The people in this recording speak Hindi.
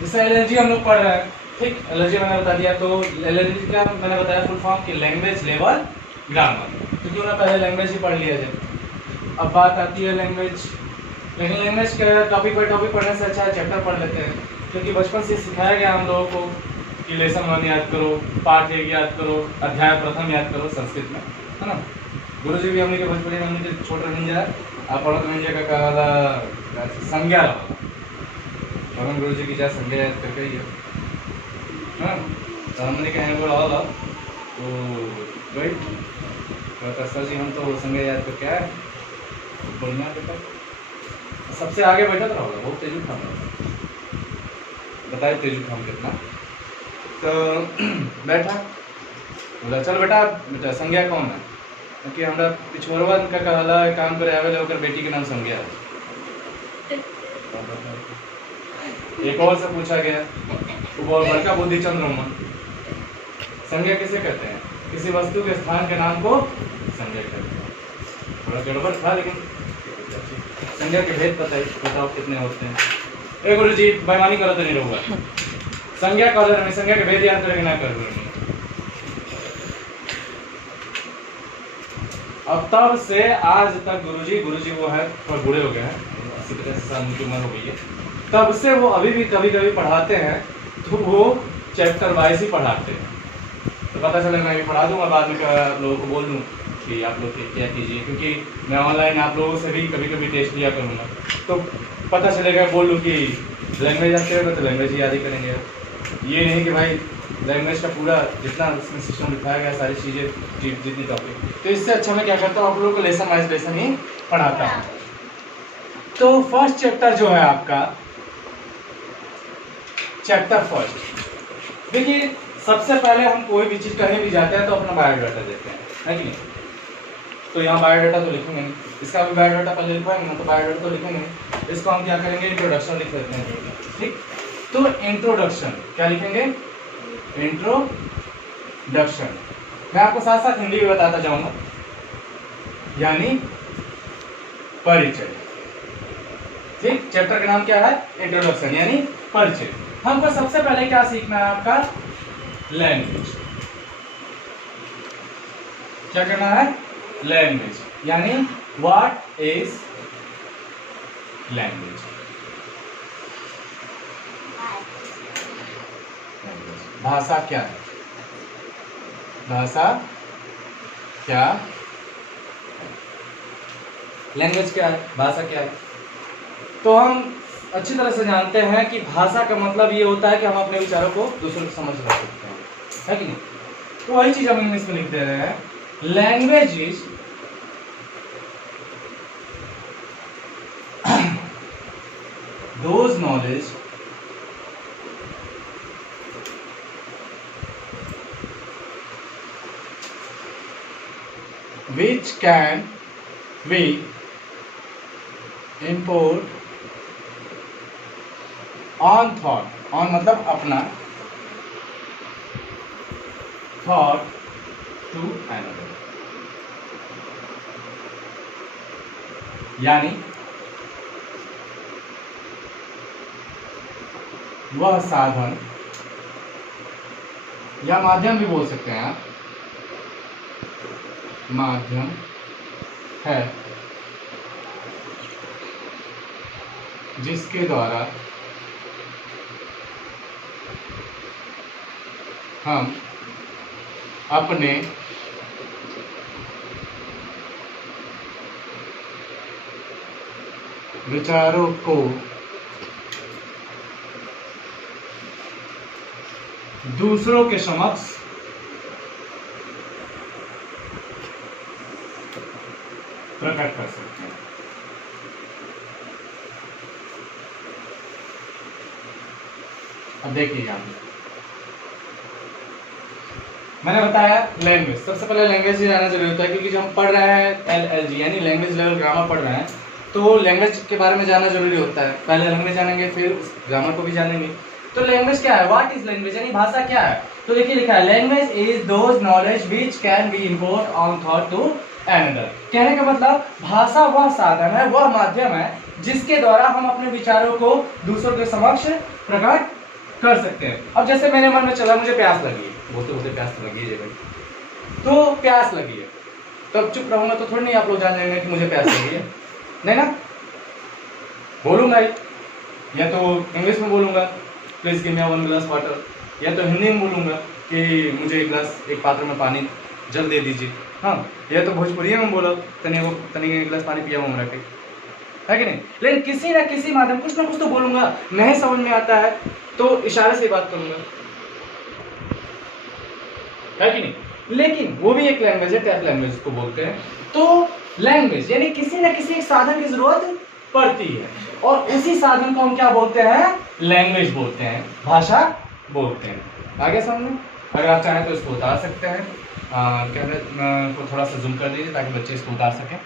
जैसे एलएलजी हम लोग पढ़ रहे हैं, ठीक, एलएलजी मैंने बता दिया। तो एलएलजी क्या मैंने बताया फुल फॉर्म की लैंग्वेज लेवल ग्रामर, तो क्यों ना पहले लैंग्वेज ही पढ़ लिया जाए। अब बात आती है लैंग्वेज, लेकिन लैंग्वेज के टॉपिक बाई टॉपिक पढ़ने से अच्छा है चैप्टर पढ़ लेते हैं, क्योंकि बचपन से सिखाया गया हम लोगों को कि लेसन 1 याद करो, पाठ 1 याद करो, अध्याय प्रथम याद करो संस्कृत में, है ना। गुरु जी भी हमने के बचपन में हमने के छोट रहिंजा आप पढ़त रहिंजा का कहला संज्ञा रहा, परम गुरु जी की जा संज्ञा याद करके ही है, हाँ। तो हमने कहीं बोला होला तो भाई कहता सर जी हम तो संज्ञा याद करके आए, बढ़िया बेटा। सबसे आगे बैठा था होगा बहुत तेजू खाम, बताए तेजू खाम कितना। तो बैठा बोला चल बेटा बेटा संज्ञा कौन है, क्योंकि हमरा पिछोरवा का कहला काम करे आवे ओकर बेटी के नाम संज्ञा है। एक और से पूछा गया वो बहुत बड़का बुद्धि चंद्रमा, संज्ञा किसे कहते हैं, किसी वस्तु के स्थान के नाम को संज्ञा कहते हैं। थोड़ा गड़बड़ था लेकिन संज्ञा के भेद बताओ कितने होते हैं। गुरु जी बेईमानी करो तो नहीं रहूँगा, संज्ञा कॉलर में संज्ञा के भेद याद करेंगे ना कर। अब तब से आज तक गुरुजी वो है थोड़ा बूढ़े हो गए हैं, 80-85 साल की उम्र हो गई है, तब से वो अभी भी कभी कभी पढ़ाते हैं तो वो चैप्टर वाइज ही पढ़ाते हैं। तो पता चले मैं भी पढ़ा दूंगा, बाद में लोगों को बोल दूँ कि आप लोग क्या कीजिए, क्योंकि मैं ऑनलाइन आप लोगों से भी कभी कभी टेस्ट लिया करूँगा, तो पता चलेगा बोल दूँ कि लैंग्वेज आते होगा तो लैंग्वेज ही याद ही करेंगे। ये नहीं कि भाई लैंग्वेज का पूरा जितना उसमें सिस्टम दिखाया गया सारी चीज़ें जितनी टॉपिक, तो इससे अच्छा मैं क्या करता हूँ आप लोगों को लेसन वाइज लेसन ही पढ़ाता हूँ। तो फर्स्ट चैप्टर जो है आपका चैप्टर फर्स्ट, देखिए सबसे पहले हम कोई भी चीज़ कहीं भी जाते हैं तो अपना बायोडाटा देते हैं, है कि नहीं। तो यहाँ बायोडाटा तो लिखेंगे नहीं, इसका भी बायोडाटा पहले लिखवाएंगे ना, तो बायोडाटा तो लिखेंगे नहीं, इसको हम क्या करेंगे इंट्रोडक्शन लिख देते हैं, ठीक। तो इंट्रोडक्शन क्या लिखेंगे, इंट्रोडक्शन। मैं आपको साथ साथ हिंदी में बताता जाऊंगा, यानी परिचय, ठीक। चैप्टर का नाम क्या है, इंट्रोडक्शन यानी परिचय। हमको सबसे पहले क्या सीखना है आपका, लैंग्वेज। क्या करना है, लैंग्वेज, यानी व्हाट इज लैंग्वेज। भाषा क्या है, भाषा क्या, लैंग्वेज क्या है, भाषा क्या है। तो हम अच्छी तरह से जानते हैं कि भाषा का मतलब ये होता है कि हम अपने विचारों को दूसरों को समझ रख सकते हैं, है कि नहीं। तो वही चीज हम इंग्लिश में लिख दे रहे हैं, language is those knowledge which can be import on thought, on मतलब अपना, thought to another, यानी वह साधन या माध्यम भी बोल सकते हैं आप, माध्यम है जिसके द्वारा हम अपने विचारों को दूसरों के समक्ष प्रकट कर सकते हैं। अब देखिए यहाँ मैंने बताया लैंग्वेज, सबसे पहले लैंग्वेज ही जाना जरूरी होता है, क्योंकि जब हम पढ़ रहे हैं एलएलजी यानी लैंग्वेज लेवल ग्रामर पढ़ रहे हैं तो लैंग्वेज के बारे में जानना जरूरी होता है। पहले लैंग्वेज जानेंगे फिर ग्रामर को भी जानेंगे। तो लैंग्वेज क्या है, व्हाट इज लैंग्वेज यानी भाषा क्या है। तो देखिए लिखा है language is those knowledge which can be import on thought to another. कहने का मतलब भाषा वह साधन है, वह माध्यम है जिसके द्वारा हम अपने विचारों को दूसरों के समक्ष प्रकट कर सकते हैं। अब जैसे मेरे मन में चला मुझे प्यास लगी है, बोलते बोलते प्यास तो लगी है भाई, तो प्यास लगी है, तो अब चुप रहूंगा तो थोड़ी नहीं आप लोग जान जाएंगे कि मुझे प्यास लगी है, नहीं ना, बोलूंगा ही, या तो इंग्लिश में बोलूंगा please give me 1 glass water, या तो हिंदी में बोलूंगा कि मुझे एक पात्र में पानी जल दे दीजिए, हाँ, या तो भोजपुरी में बोलो तनी एक गिलास पानी पिया हमरा के, है कि नहीं। लेकिन किसी ना किसी माध्यम कुछ ना कुछ तो बोलूंगा, नहीं समझ में आता है तो इशारे से बात करूंगा, है कि नहीं। लेकिन वो भी एक लैंग्वेज है, टैप लैंग्वेज को बोलते हैं। तो लैंग्वेज यानी किसी ना किसी एक साधन की जरूरत पड़ती है, और उसी साधन को हम क्या बोलते हैं, लैंग्वेज बोलते हैं, भाषा बोलते हैं। आगे समझ, अगर आप चाहें तो इसको उतार सकते हैं, कैमरे को थोड़ा सा जूम कर दीजिए ताकि बच्चे इसको उतार सकें।